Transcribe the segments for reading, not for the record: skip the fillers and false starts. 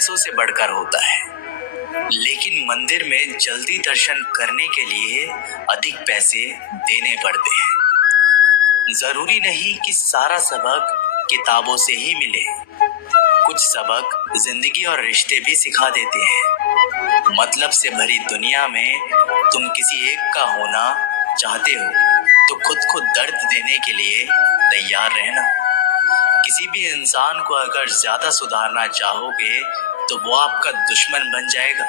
पैसों से बढ़कर होता है, लेकिन मंदिर में जल्दी दर्शन करने के लिए अधिक पैसे देने पड़ते हैं। जरूरी नहीं कि सारा सबक किताबों से ही मिले। कुछ सबक जिंदगी और रिश्ते भी सिखा देते हैं। मतलब से भरी दुनिया में तुम किसी एक का होना चाहते हो तो खुद को दर्द देने के लिए तैयार रहना। किसी भी इंसान को अगर ज्यादा सुधारना चाहोगे तो वो आपका दुश्मन बन जाएगा।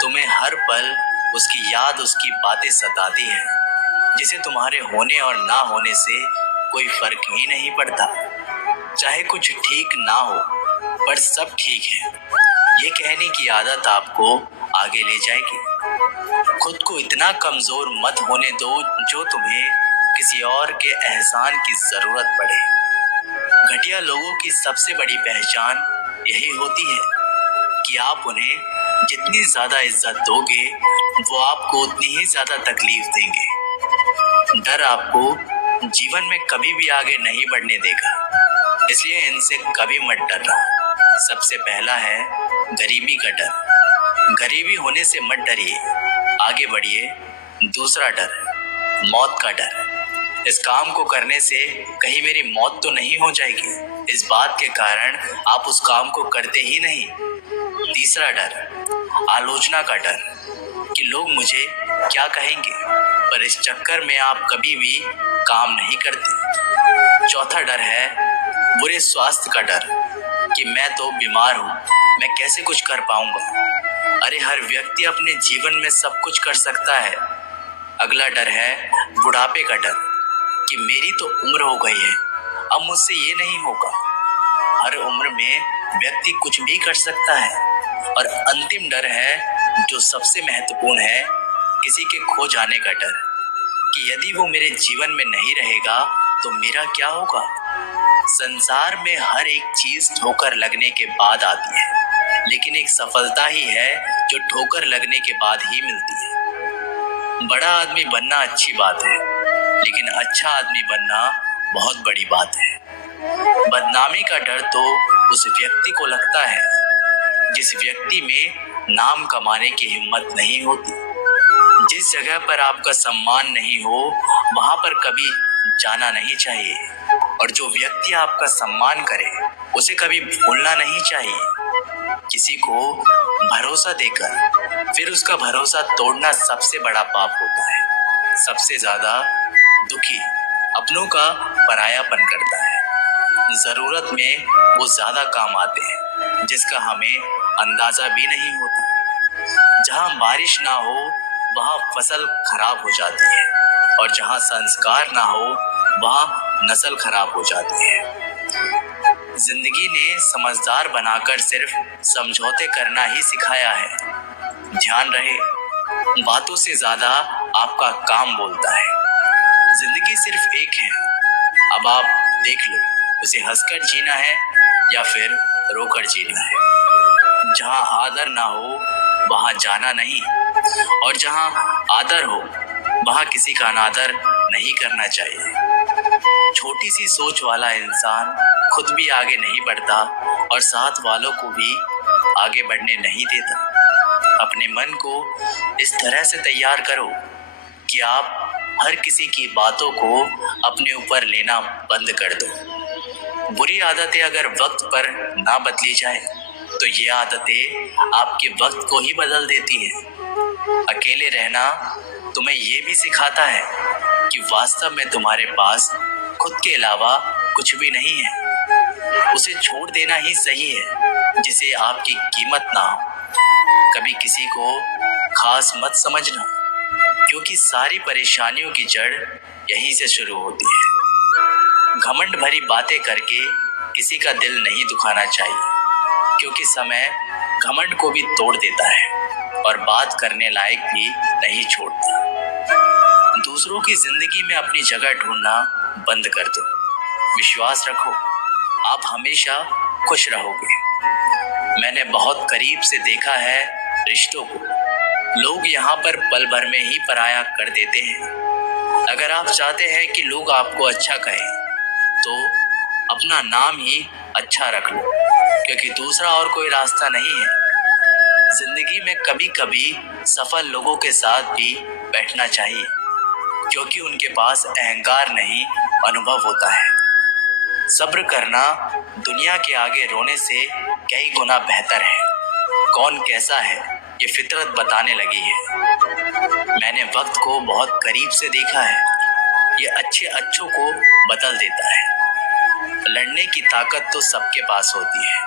तुम्हें हर पल उसकी याद, उसकी बातें सताती है, जिसे तुम्हारे होने और ना होने से कोई फर्क ही नहीं पड़ता। चाहे कुछ ठीक ना हो पर सब ठीक है, ये कहने की आदत आपको आगे ले जाएगी। खुद को इतना कमजोर मत होने दो जो तुम्हें किसी और के एहसान की जरूरत पड़े। घटिया लोगों की सबसे बड़ी पहचान यही होती है कि आप उन्हें जितनी ज्यादा इज्जत दोगे वो आपको उतनी ही ज्यादा तकलीफ देंगे। डर आपको जीवन में कभी भी आगे नहीं बढ़ने देगा, इसलिए इनसे कभी मत डरना। सबसे पहला है गरीबी का डर। गरीबी होने से मत डरिए, आगे बढ़िए। दूसरा डर, मौत का डर। इस काम को करने से कहीं मेरी मौत तो नहीं हो जाएगी, इस बात के कारण आप उस काम को करते ही नहीं। तीसरा डर, आलोचना का डर कि लोग मुझे क्या कहेंगे, पर इस चक्कर में आप कभी भी काम नहीं करते। चौथा डर है बुरे स्वास्थ्य का डर कि मैं तो बीमार हूँ, मैं कैसे कुछ कर पाऊंगा। अरे हर व्यक्ति अपने जीवन में सब कुछ कर सकता है। अगला डर है बुढ़ापे का डर कि मेरी तो उम्र हो गई है, अब मुझसे ये नहीं होगा। हर उम्र में व्यक्ति कुछ भी कर सकता है। और अंतिम डर है जो सबसे महत्वपूर्ण है, किसी के खो जाने का डर कि यदि वो मेरे जीवन में नहीं रहेगा तो मेरा क्या होगा। संसार में हर एक चीज ठोकर लगने के बाद आती है, लेकिन एक सफलता ही है जो ठोकर लगने के बाद ही मिलती है। बड़ा आदमी बनना अच्छी बात है, लेकिन अच्छा आदमी बनना बहुत बड़ी बात है। बदनामी का डर तो उस व्यक्ति को लगता है जिस व्यक्ति में नाम कमाने की हिम्मत नहीं होती। जिस जगह पर आपका सम्मान नहीं हो वहां पर कभी जाना नहीं चाहिए, और जो व्यक्ति आपका सम्मान करे उसे कभी भूलना नहीं चाहिए। किसी को भरोसा देकर फिर उसका भरोसा तोड़ना सबसे बड़ा पाप होता है। सबसे ज्यादा दुखी अपनों का परायापन करता है। जरूरत में वो ज्यादा काम आते हैं जिसका हमें अंदाजा भी नहीं होता। जहां बारिश ना हो वहां फसल खराब हो जाती है, और जहां संस्कार ना हो वहां नस्ल खराब हो जाती है। जिंदगी ने समझदार बनाकर सिर्फ समझौते करना ही सिखाया है। ध्यान रहे, बातों से ज्यादा आपका काम बोलता है। जिंदगी सिर्फ एक है, अब आप देख लो उसे हंसकर जीना है या फिर रोकर जीना है। जहां आदर ना हो वहां जाना नहीं, और जहां आदर हो वहां किसी का अनादर नहीं करना चाहिए। छोटी सी सोच वाला इंसान खुद भी आगे नहीं बढ़ता और साथ वालों को भी आगे बढ़ने नहीं देता। अपने मन को इस तरह से तैयार करो कि आप हर किसी की बातों को अपने ऊपर लेना बंद कर दो। बुरी आदतें अगर वक्त पर ना बदली जाए तो ये आदतें आपके वक्त को ही बदल देती हैं। अकेले रहना तुम्हें ये भी सिखाता है कि वास्तव में तुम्हारे पास खुद के अलावा कुछ भी नहीं है। उसे छोड़ देना ही सही है जिसे आपकी कीमत ना हो। कभी किसी को खास मत समझना, क्योंकि सारी परेशानियों की जड़ यहीं से शुरू होती है। घमंड भरी बातें करके किसी का दिल नहीं दुखाना चाहिए, क्योंकि समय घमंड को भी तोड़ देता है और बात करने लायक भी नहीं छोड़ता। दूसरों की जिंदगी में अपनी जगह ढूंढना बंद कर दो। विश्वास रखो, आप हमेशा खुश रहोगे। मैंने बहुत करीब से देखा है रिश्तों को। लोग यहाँ पर पल भर में ही पराया कर देते हैं। अगर आप चाहते हैं कि लोग आपको अच्छा कहें तो अपना नाम ही अच्छा रख लो, क्योंकि दूसरा और कोई रास्ता नहीं है। जिंदगी में कभी कभी सफल लोगों के साथ भी बैठना चाहिए, क्योंकि उनके पास अहंकार नहीं, अनुभव होता है। सब्र करना दुनिया के आगे रोने से कई गुना बेहतर है। कौन कैसा है ये फितरत बताने लगी है। मैंने वक्त को बहुत करीब से देखा है। ये अच्छे अच्छों को बदल देता है। लड़ने की ताकत तो सबके पास होती है,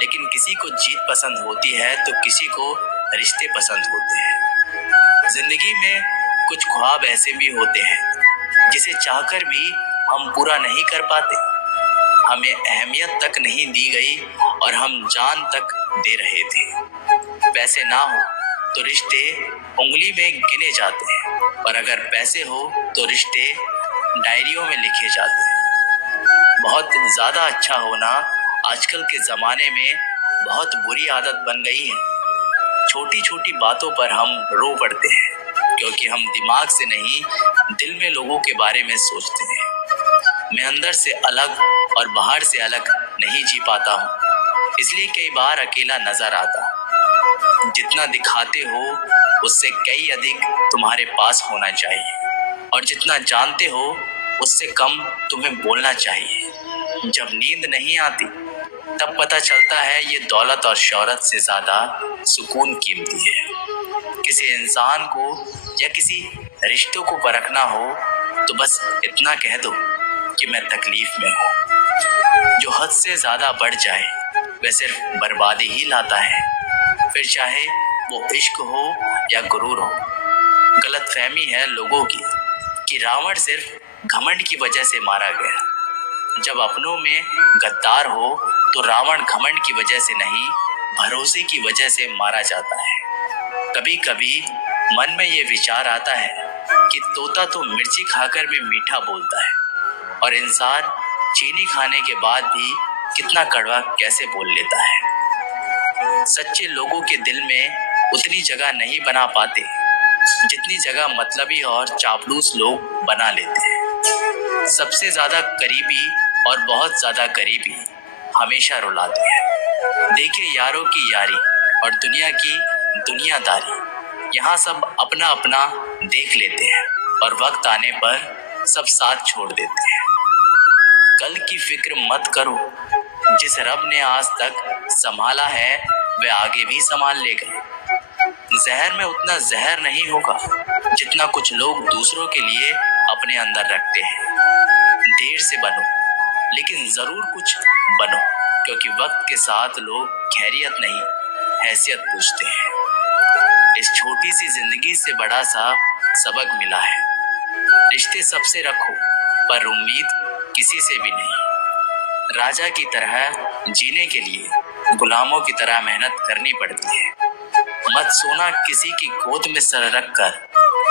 लेकिन किसी को जीत पसंद होती है तो किसी को रिश्ते पसंद होते हैं। जिंदगी में कुछ ख्वाब ऐसे भी होते हैं जिसे चाहकर भी हम पूरा नहीं कर पाते। हमें अहमियत तक नहीं दी गई और हम जान तक दे रहे थे। पैसे ना हो तो रिश्ते उंगली में गिने जाते हैं, और अगर पैसे हो तो रिश्ते डायरियों में लिखे जाते हैं। बहुत ज्यादा अच्छा होना आजकल के जमाने में बहुत बुरी आदत बन गई है। छोटी छोटी बातों पर हम रो पड़ते हैं, क्योंकि हम दिमाग से नहीं, दिल में लोगों के बारे में सोचते हैं। मैं अंदर से अलग और बाहर से अलग नहीं जी पाता हूँ, इसलिए कई बार अकेला नजर आता। जितना दिखाते हो उससे कई अधिक तुम्हारे पास होना चाहिए, और जितना जानते हो उससे कम तुम्हें बोलना चाहिए। जब नींद नहीं आती तब पता चलता है ये दौलत और शोहरत से ज्यादा सुकून कीमती है। किसी इंसान को या किसी रिश्तों को परखना हो तो बस इतना कह दो कि मैं तकलीफ में हूँ। जो हद से ज्यादा बढ़ जाए वह सिर्फ बर्बादी ही लाता है, फिर चाहे वो इश्क हो या गुरूर हो। गलतफहमी है लोगों की कि रावण सिर्फ घमंड की वजह से मारा गया। जब अपनों में गद्दार हो तो रावण घमंड की वजह से नहीं, भरोसे की वजह से मारा जाता है। कभी कभी मन में ये विचार आता है कि तोता तो मिर्ची खाकर भी मीठा बोलता है, और इंसान चीनी खाने के बाद भी कितना कड़वा कैसे बोल लेता है। सच्चे लोगों के दिल में उतनी जगह नहीं बना पाते जितनी जगह मतलबी और चापलूस लोग बना लेते हैं। सबसे ज्यादा करीबी और बहुत ज्यादा करीबी हमेशा रुलाते हैं। देखिए यारों की यारी और दुनिया की दुनियादारी, यहाँ सब अपना अपना देख लेते हैं और वक्त आने पर सब साथ छोड़ देते हैं। कल की फिक्र मत करो, जिस रब ने आज तक संभाला है वह आगे भी संभाल लेगा। जहर में उतना जहर नहीं होगा जितना कुछ लोग दूसरों के लिए अपने अंदर रखते हैं। देर से बनो लेकिन जरूर कुछ बनो, क्योंकि वक्त के साथ लोग खैरियत नहीं, हैसियत पूछते हैं। इस छोटी सी जिंदगी से बड़ा सा सबक मिला है। रिश्ते सबसे रखो पर उम्मीद किसी से भी नहीं। राजा की तरह जीने के लिए गुलामों की तरह मेहनत करनी पड़ती है। मत सोना किसी की गोद में सर रख कर,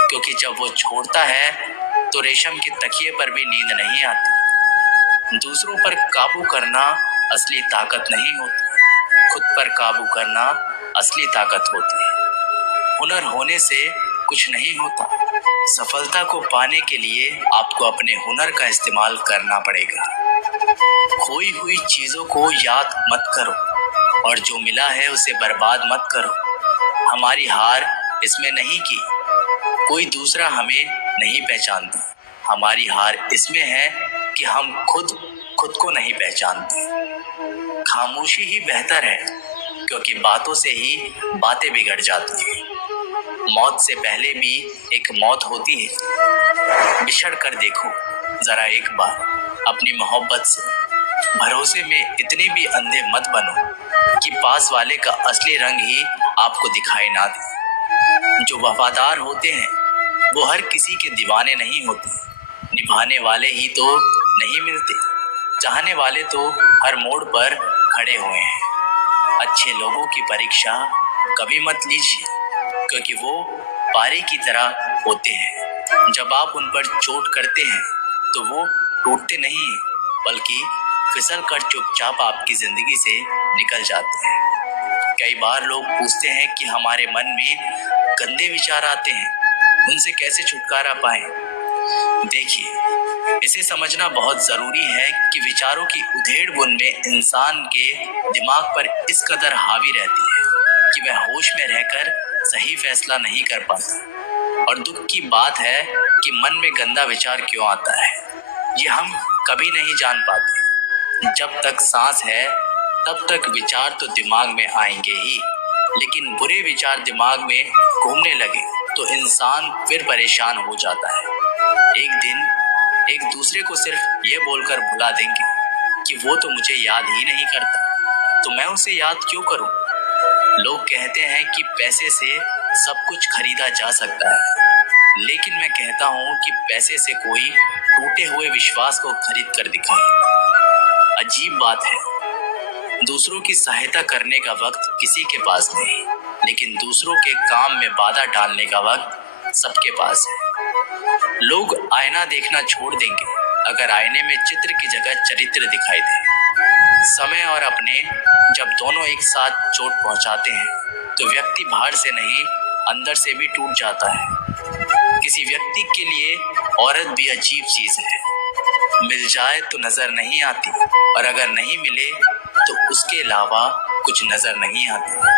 क्योंकि जब वो छोड़ता है तो रेशम के तकिए पर भी नींद नहीं आती। दूसरों पर काबू करना असली ताकत नहीं होती, खुद पर काबू करना असली ताकत होती है। हुनर होने से कुछ नहीं होता। सफलता को पाने के लिए आपको अपने हुनर का इस्तेमाल करना पड़ेगा। खोई हुई चीजों को याद मत करो, और जो मिला है उसे बर्बाद मत करो। हमारी हार इसमें नहीं कि कोई दूसरा हमें नहीं पहचानता, हमारी हार इसमें है कि हम खुद को नहीं पहचानते। खामोशी ही बेहतर है, क्योंकि बातों से ही बातें बिगड़ जाती हैं। मौत से पहले भी एक मौत होती है। बिछड़ कर देखो जरा एक बार अपनी मोहब्बत से। भरोसे में इतने भी अंधे मत बनो कि पास वाले का असली रंग ही आपको दिखाई ना दे। जो वफादार होते हैं वो हर किसी के दीवाने नहीं होते। निभाने वाले ही तो नहीं मिलते, चाहने वाले तो हर मोड़ पर खड़े हुए हैं। अच्छे लोगों की परीक्षा कभी मत लीजिए, क्योंकि वो पारी की तरह होते हैं। जब आप उन पर चोट करते हैं तो वो टूटते नहीं हैं, बल्कि फिसल कर चुपचाप आपकी जिंदगी से निकल जाते हैं। कई बार लोग पूछते हैं कि हमारे मन में गंदे विचार आते हैं, उनसे कैसे छुटकारा पाएं। देखिए, इसे समझना बहुत जरूरी है कि विचारों की उधेड़-बुन में इंसान के दिमाग पर इस कदर हावी रहती है कि वह होश में रहकर सही फैसला नहीं कर पाता। और दुख की बात है कि मन में गंदा विचार क्यों आता है, ये हम कभी नहीं जान पाते। जब तक सांस है तब तक विचार तो दिमाग में आएंगे ही, लेकिन बुरे विचार दिमाग में घूमने लगे तो इंसान फिर परेशान हो जाता है। एक दिन एक दूसरे को सिर्फ ये बोलकर भुला देंगे कि वो तो मुझे याद ही नहीं करता, तो मैं उसे याद क्यों करूं। लोग कहते हैं कि पैसे से सब कुछ खरीदा जा सकता है, लेकिन मैं कहता हूं कि पैसे से कोई टूटे हुए विश्वास को खरीद कर दिखाए। अजीब बात है, दूसरों की सहायता करने का वक्त किसी के पास नहीं, लेकिन दूसरों के काम में बाधा डालने का वक्त सबके पास है। लोग आईना देखना छोड़ देंगे अगर आईने में चित्र की जगह चरित्र दिखाई दे। समय और अपने जब दोनों एक साथ चोट पहुंचाते हैं तो व्यक्ति बाहर से नहीं अंदर से भी टूट जाता है। किसी व्यक्ति के लिए औरत भी अजीब चीज है, मिल जाए तो नजर नहीं आती और अगर नहीं मिले तो उसके अलावा कुछ नजर नहीं आता।